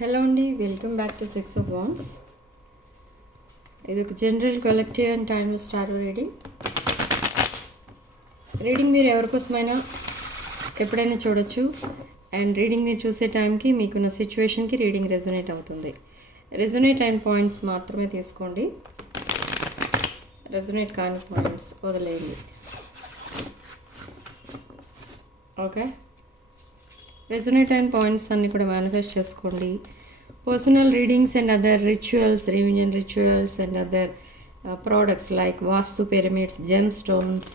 హలో అండి, welcome back to six of wands. ఇది ఒక general collective and timeless star reading మీరు ఎవరికోసమైనా ఎప్పుడైనా చూడొచ్చు. అండ్ రీడింగ్ మీరు చూసే టైంకి మీకున్న సిచ్యువేషన్కి రీడింగ్ రెజొనేట్ అవుతుంది. రెజొనేట్ అయిన పాయింట్స్ మాత్రమే తీసుకోండి, రెజొనేట్ కాని పాయింట్స్ వదిలేయండి. ఓకే, రెజొనేట్ అయిన పాయింట్స్ అన్నీ కూడా మేనిఫెస్ట్ చేసుకోండి. Personal readings and other rituals, reunion rituals and other products like vastu pyramids, gem stones,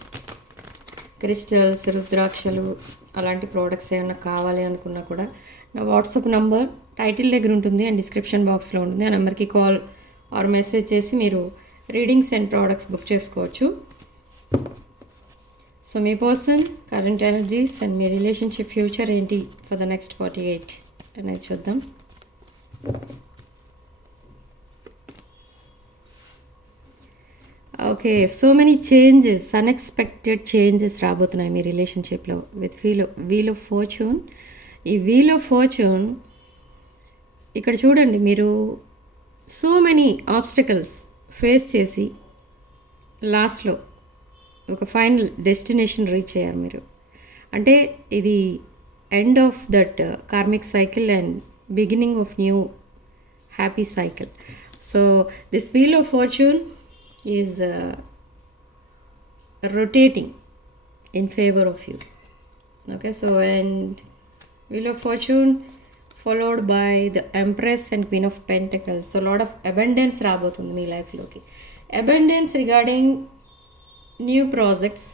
crystals, రుద్రాక్షలు అలాంటి ప్రోడక్ట్స్ ఏమైనా కావాలి అనుకున్నా కూడా నా వాట్సాప్ నంబర్ టైటిల్ దగ్గర ఉంటుంది అండ్ డిస్క్రిప్షన్ బాక్స్లో ఉంటుంది. ఆ నెంబర్కి కాల్ ఆర్ మెసేజ్ చేసి మీరు రీడింగ్స్ అండ్ ప్రోడక్ట్స్ బుక్ చేసుకోవచ్చు. సో మీ person current energies and me relationship future ఏంటి ఫర్ ద నెక్స్ట్ 48 అనేది చూద్దాం. Okay, so many changes, unexpected changes రాబోతున్నాయి మీ రిలేషన్షిప్లో విత్ వీల్ ఆఫ్ ఫార్చ్యూన్. ఈ వీల్ ఆఫ్ ఫార్చ్యూన్ ఇక్కడ చూడండి, మీరు సో మెనీ ఆబ్స్టకల్స్ ఫేస్ చేసి లాస్ట్లో ఒక ఫైనల్ డెస్టినేషన్ రీచ్ అయ్యారు మీరు. అంటే ఇది end of that karmic cycle and beginning of new happy cycle. So this wheel of fortune is rotating in favour of you. Okay, so and wheel of fortune followed by the empress and queen of pentacles. So lot of abundance రాబోతుంది మీ లైఫ్లోకి. Abundance regarding new projects,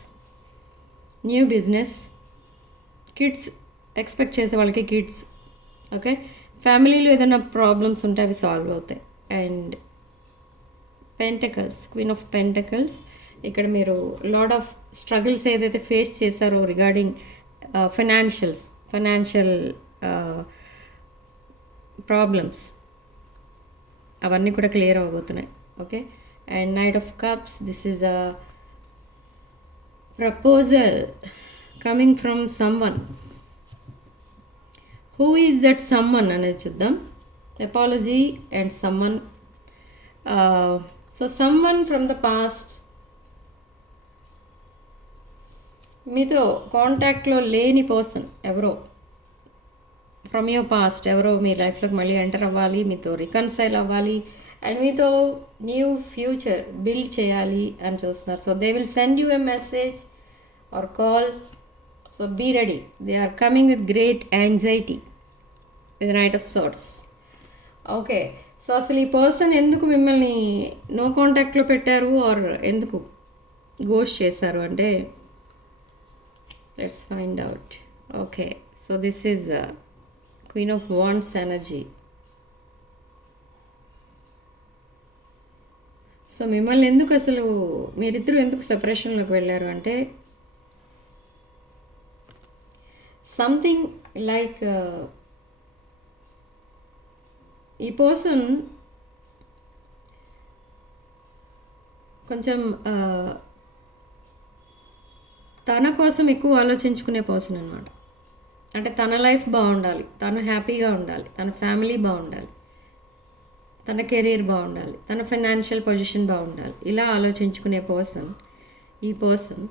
new business, kids expect చేసే వాళ్ళకి kids. Okay, ఫ్యామిలీలో ఏదైనా ప్రాబ్లమ్స్ ఉంటే అవి solve అవుతాయి. And pentacles, queen of pentacles, ఇక్కడ మీరు లాట్ ఆఫ్ స్ట్రగుల్స్ ఏదైతే ఫేస్ చేశారో రిగార్డింగ్ ఫైనాన్షియల్ ప్రాబ్లమ్స్ అవన్నీ కూడా క్లియర్ అవ్వబోతున్నాయి. Okay, and knight of cups, this is a proposal coming from someone. Who is that someone అనేది చూద్దాం. Apology and someone. So someone from the past, మీతో కాంటాక్ట్లో లేని పర్సన్ ఎవరో ఫ్రమ్ యువర్ పాస్ట్, ఎవరో మీ లైఫ్లోకి మళ్ళీ ఎంటర్ అవ్వాలి, మీతో రికన్సైల్ అవ్వాలి అండ్ మీతో న్యూ ఫ్యూచర్ బిల్డ్ చేయాలి అని చూస్తున్నారు. So they will send you a message or call. So be ready. They are coming with great anxiety with the Knight of Swords. Okay, so అసలు ఈ పర్సన్ ఎందుకు మిమ్మల్ని నో కాంటాక్ట్లో పెట్టారు ఆర్ ఎందుకు గోస్ట్ చేశారు అంటే let's find out. Okay, so this is queen of wands energy. So మిమ్మల్ని ఎందుకు అసలు మీరిద్దరూ ఎందుకు సెపరేషన్లోకి వెళ్ళారు అంటే సంథింగ్ లైక్ ఈ పర్సన్ కొంచెం తన కోసం ఎక్కువ ఆలోచించుకునే పర్సన్ అనమాట. అంటే తన లైఫ్ బాగుండాలి, తను హ్యాపీగా ఉండాలి, తన ఫ్యామిలీ బాగుండాలి, తన కెరీర్ బాగుండాలి, తన ఫైనాన్షియల్ పొజిషన్ బాగుండాలి, ఇలా ఆలోచించుకునే పర్సన్ ఈ person.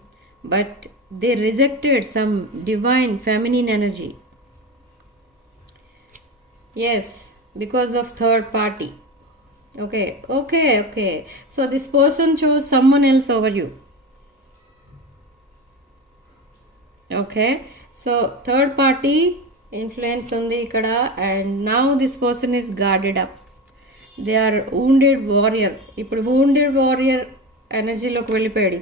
But they rejected some divine feminine energy. Yes, because of third party. Okay. So this person chose someone else over you. Okay, so third party influence undi ikkada and now this person is guarded up. They are wounded warrior. ఇప్పుడు wounded warrior ఎనర్జీలోకి వెళ్ళిపోయారు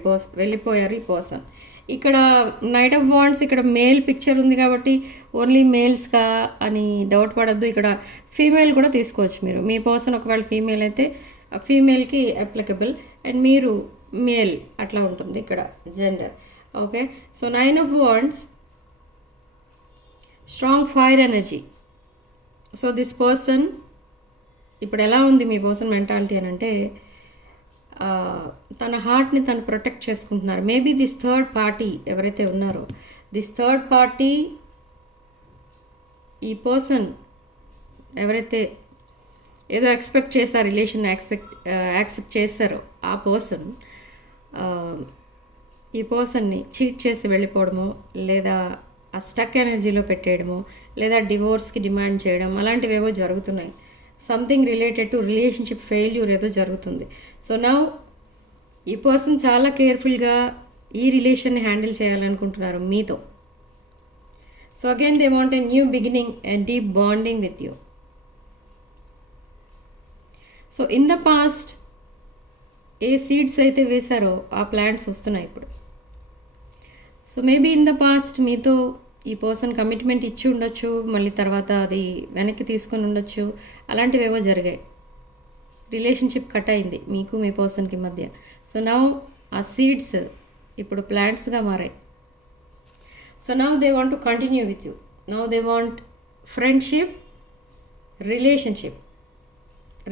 ఈ పర్సన్. ఇక్కడ knight of wands, ఇక్కడ male picture ఉంది కాబట్టి ఓన్లీ మేల్స్కా అని డౌట్ పడద్దు. ఇక్కడ ఫీమేల్ కూడా తీసుకోవచ్చు మీరు. మీ పర్సన్ ఒకవేళ ఫీమేల్ అయితే ఆ ఫీమేల్కి అప్లికబుల్ అండ్ మీరు మేల్, అట్లా ఉంటుంది ఇక్కడ gender. Okay, so 9 of wands, strong fire energy. So this person ఇప్పుడు ఎలా ఉంది మీ పర్సన్ మెంటాలిటీ అని అంటే తన హార్ట్ని తను ప్రొటెక్ట్ చేసుకుంటున్నారు. మేబీ దిస్ థర్డ్ పార్టీ ఎవరైతే ఉన్నారో, దిస్ థర్డ్ పార్టీ ఈ పర్సన్ ఎవరైతే ఏదో ఎక్స్పెక్ట్ చేశారు, రిలేషన్ యాక్సెప్ట్ చేశారో ఆ పర్సన్ ఈ పర్సన్ని చీట్ చేసి వెళ్ళిపోవడమో, లేదా ఆ స్టక్ ఎనర్జీలో పెట్టేయడమో, లేదా డివోర్స్కి డిమాండ్ చేయడం, అలాంటివి ఏవో జరుగుతున్నాయి. Something related to relationship failure ఏదో జరుగుతుంది. సో నౌ ఈ పర్సన్ చాలా కేర్ఫుల్గా ఈ రిలేషన్ని హ్యాండిల్ చేయాలనుకుంటున్నారు మీతో. So again they want a new beginning and deep bonding with you. So in the past ఏ సీడ్స్ అయితే వేశారో ఆ ప్లాంట్స్ వస్తున్నాయి ఇప్పుడు. So maybe in the past మీతో ఈ పర్సన్ కమిట్మెంట్ ఇచ్చి ఉండొచ్చు, మళ్ళీ తర్వాత అది వెనక్కి తీసుకొని ఉండొచ్చు, అలాంటివి ఏవో జరిగాయి. రిలేషన్షిప్ కట్ అయింది మీకు మీ పర్సన్కి మధ్య. సో నౌ ఆ సీడ్స్ ఇప్పుడు ప్లాంట్స్గా మారాయి. So now they want to continue with you. Now they want friendship, relationship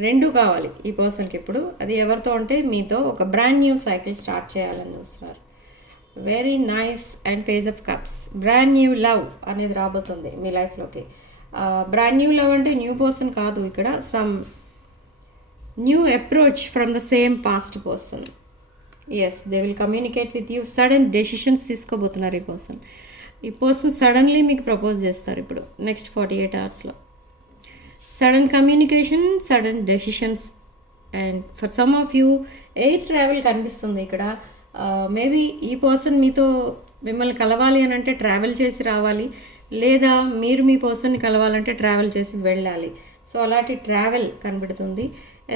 రెండు కావాలి ఈ పర్సన్కి ఇప్పుడు. అది ఎవరితో అంటే మీతో ఒక బ్రాండ్ న్యూ సైకిల్ స్టార్ట్ చేయాలని చూస్తున్నారు. Very nice and page of cups. Brand new love అనేది రాబోతుంది మీ లైఫ్లోకి. బ్రాండ్ న్యూ లవ్ అంటే న్యూ పర్సన్ కాదు, ఇక్కడ some new approach from the same past person. Yes, they will communicate with you. Sudden decisions తీసుకోబోతున్నారు ఈ పర్సన్. ఈ పర్సన్ సడన్లీ మీకు ప్రపోజ్ చేస్తారు ఇప్పుడు నెక్స్ట్ 48 అవర్స్లో. Sudden communication, sudden decisions. And for some of you air travel కనిపిస్తుంది ఇక్కడ. మేబీ ఈ పర్సన్ మీతో మిమ్మల్ని కలవాలి అని అంటే ట్రావెల్ చేసి రావాలి, లేదా మీరు మీ పర్సన్ని కలవాలంటే ట్రావెల్ చేసి వెళ్ళాలి. సో అలాంటి ట్రావెల్ కనబడుతుంది,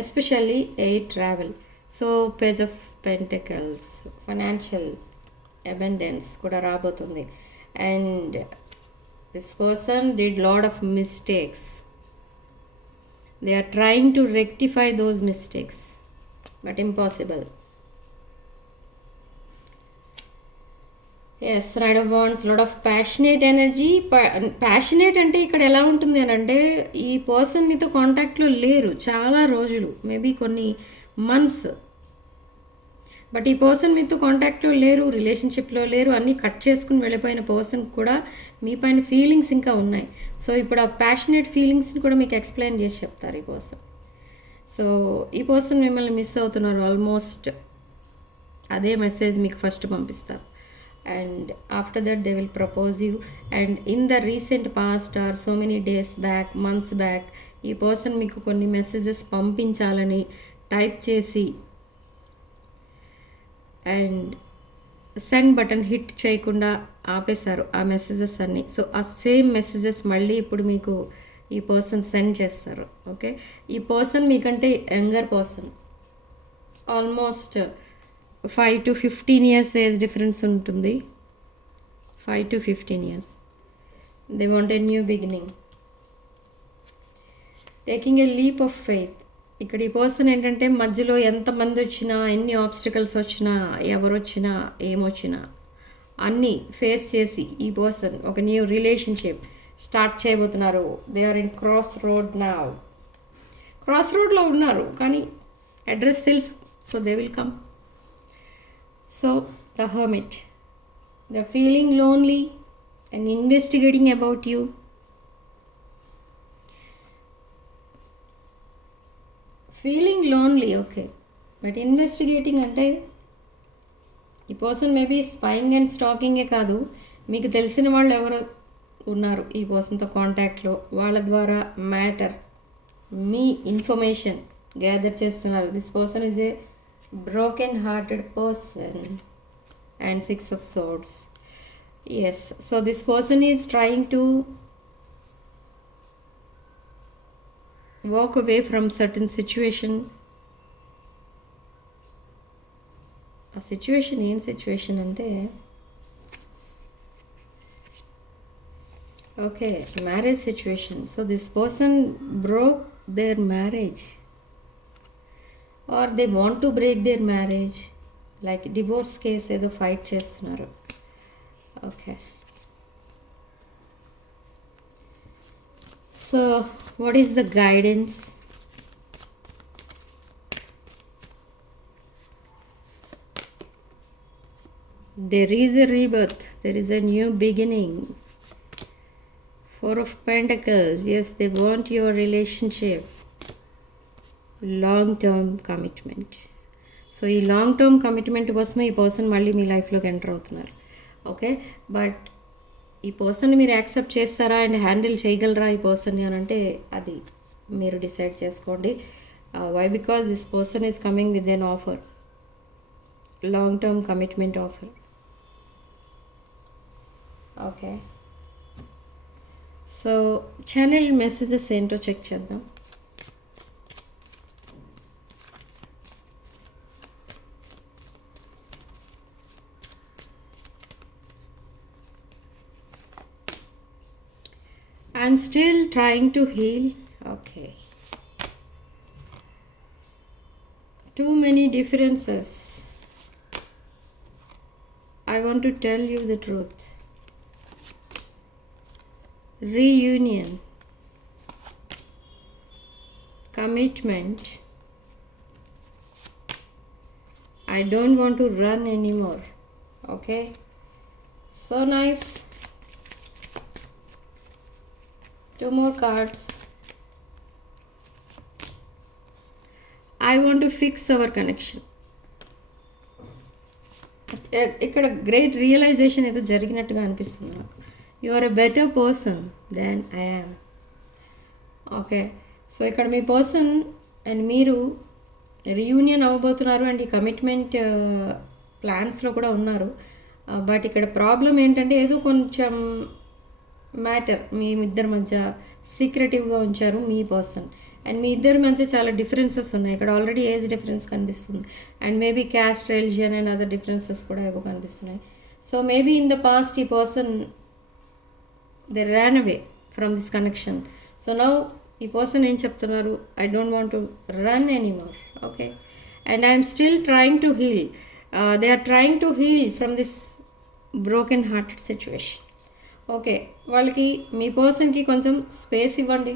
especially air travel. So page of pentacles, financial abundance కూడా రాబోతుంది. And this person did lot of mistakes. They are trying to rectify those mistakes, but impossible. Yes, Knight of Wands, lot of passionate energy. Passionate అంటే ఇక్కడ ఎలా ఉంటుంది అని అంటే, ఈ పర్సన్ మీతో కాంటాక్ట్లో లేరు చాలా రోజులు, మేబీ కొన్ని మంత్స్. బట్ ఈ పర్సన్ మీతో కాంటాక్ట్లో లేరు, రిలేషన్షిప్లో లేరు, అన్నీ కట్ చేసుకుని వెళ్ళిపోయిన పర్సన్ కూడా మీ పైన ఫీలింగ్స్ ఇంకా ఉన్నాయి. సో ఇప్పుడు ఆ ప్యాషనేట్ ఫీలింగ్స్ని కూడా మీకు ఎక్స్ప్లెయిన్ చేసి చెప్తారు ఈ పర్సన్. సో ఈ పర్సన్ మిమ్మల్ని మిస్ అవుతున్నారు ఆల్మోస్ట్, అదే మెసేజ్ మీకు ఫస్ట్ పంపిస్తారు. And after that they will propose you. And in the recent past or so many days back, months back, ఈ పర్సన్ మీకు కొన్ని మెసేజెస్ పంపించాలని టైప్ చేసి అండ్ సెండ్ బటన్ హిట్ చేయకుండా ఆపేశారు ఆ మెసేజెస్ అన్నీ. సో ఆ సేమ్ మెసేజెస్ మళ్ళీ ఇప్పుడు మీకు ఈ పర్సన్ సెండ్ చేస్తారు. ఓకే, ఈ పర్సన్ మీకంటే యంగర్ పర్సన్, ఆల్మోస్ట్ 5 to 15 years ఏజ్ డిఫరెన్స్ ఉంటుంది. 5 to 15 years. They want a new beginning, taking a leap of faith. ఇక్కడ ఈ పర్సన్ ఏంటంటే మధ్యలో ఎంతమంది వచ్చినా, ఎన్ని ఆబ్స్టికల్స్ వచ్చినా, ఎవరు వచ్చినా, ఏమొచ్చినా అన్నీ ఫేస్ చేసి ఈ పర్సన్ ఒక న్యూ రిలేషన్షిప్ స్టార్ట్ చేయబోతున్నారు. They are in cross road now. Cross రోడ్లో ఉన్నారు కానీ అడ్రస్ తెలుసు. So they will come. So the hermit, the feeling lonely and investigating about you. Feeling lonely, okay, but investigating అంటే ఈ person maybe spying and స్టాకింగే కాదు, మీకు తెలిసిన వాళ్ళు ఎవరు ఉన్నారు ఈ పర్సన్తో కాంటాక్ట్లో, వాళ్ళ ద్వారా మ్యాటర్ మీ ఇన్ఫర్మేషన్ గ్యాదర్ చేస్తున్నారు. This person is a broken hearted person. And 6 of Swords. Yes, so this person is trying to walk away from certain situation. A situation, ఏం సిచ్యువేషన్ అంటే, okay, marriage situation. So this person broke their marriage or they want to break their marriage, like divorce case ఏదో ఫైట్ చేస్తున్నారు. Okay, so what is the guidance? There is a rebirth, there is a new beginning Four of Pentacles. Yes, they want your relationship. Long term commitment. So ఈ long term commitment కోసమే ఈ పర్సన్ మళ్ళీ మీ లైఫ్లోకి ఎంటర్ అవుతున్నారు. Okay, but ఈ పర్సన్ని మీరు యాక్సెప్ట్ చేస్తారా అండ్ హ్యాండిల్ చేయగలరా ఈ పర్సన్ని అని అంటే అది మీరు డిసైడ్ చేసుకోండి. Why? Because this person is coming with an offer, long term commitment offer. Okay, so channel messages ఏంటో చెక్ చేద్దాం. I'm still trying to heal. Okay. Too many differences. I want to tell you the truth. Reunion. Commitment. I don't want to run anymore. Okay. So nice. Two more cards. I want to fix our connection. ఇక్కడ great realization ఏదో జరిగినట్టుగా అనిపిస్తుంది నాకు. You are a better person than I am. Okay, so ఇక్కడ మీ person and మీరు reunion అవ్వబోతున్నారు and ఈ కమిట్మెంట్ ప్లాన్స్లో కూడా ఉన్నారు. బట్ ఇక్కడ ప్రాబ్లం ఏంటంటే ఏదో కొంచెం మ్యాటర్ మీ ఇద్దరి మధ్య సీక్రెటివ్గా ఉంచారు మీ పర్సన్. అండ్ మీ ఇద్దరి మధ్య చాలా డిఫరెన్సెస్ ఉన్నాయి. ఇక్కడ ఆల్రెడీ ఏజ్ డిఫరెన్స్ కనిపిస్తుంది and maybe caste, religion and other differences కూడా ఏవో కనిపిస్తున్నాయి. So maybe in the past ఈ person they ran away from this connection. So now ఈ పర్సన్ ఏం చెప్తున్నారు? I don't want to run anymore. Okay, and I'm still trying to heal. They are trying to heal from this broken hearted situation. Okay, వాళ్ళకి మీ పర్సన్కి కొంచెం space ఇవ్వండి.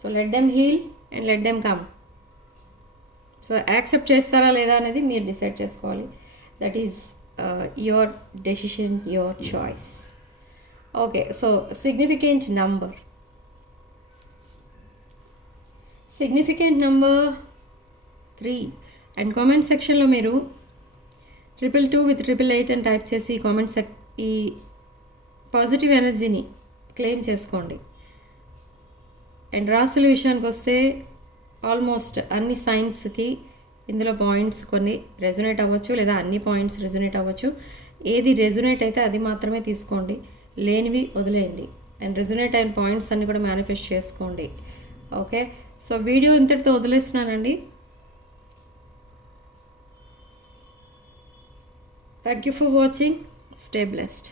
So let them heal and let them come. So accept చేస్తారా లేదా అనేది మీరు decide చేసుకోవాలి. That is your decision, your choice. Okay, so significant number 3. And comment సెక్షన్లో మీరు 222 with 888 అని టైప్ చేసి ఈ పాజిటివ్ ఎనర్జీని క్లెయిమ్ చేసుకోండి. అండ్ రాసుల విషయానికి వస్తే ఆల్మోస్ట్ అన్ని సైన్స్కి ఇందులో పాయింట్స్ కొన్ని రెజొనేట్ అవ్వచ్చు లేదా అన్ని పాయింట్స్ రెజొనేట్ అవ్వచ్చు. ఏది రెజొనేట్ అయితే అది మాత్రమే తీసుకోండి, లేనివి వదిలేయండి. అండ్ రెజొనేట్ అయిన పాయింట్స్ అన్ని కూడా మేనిఫెస్ట్ చేసుకోండి. ఓకే, సో వీడియో ఇంతటితో వదిలేస్తున్నానండి. Thank you for watching. Stay blessed.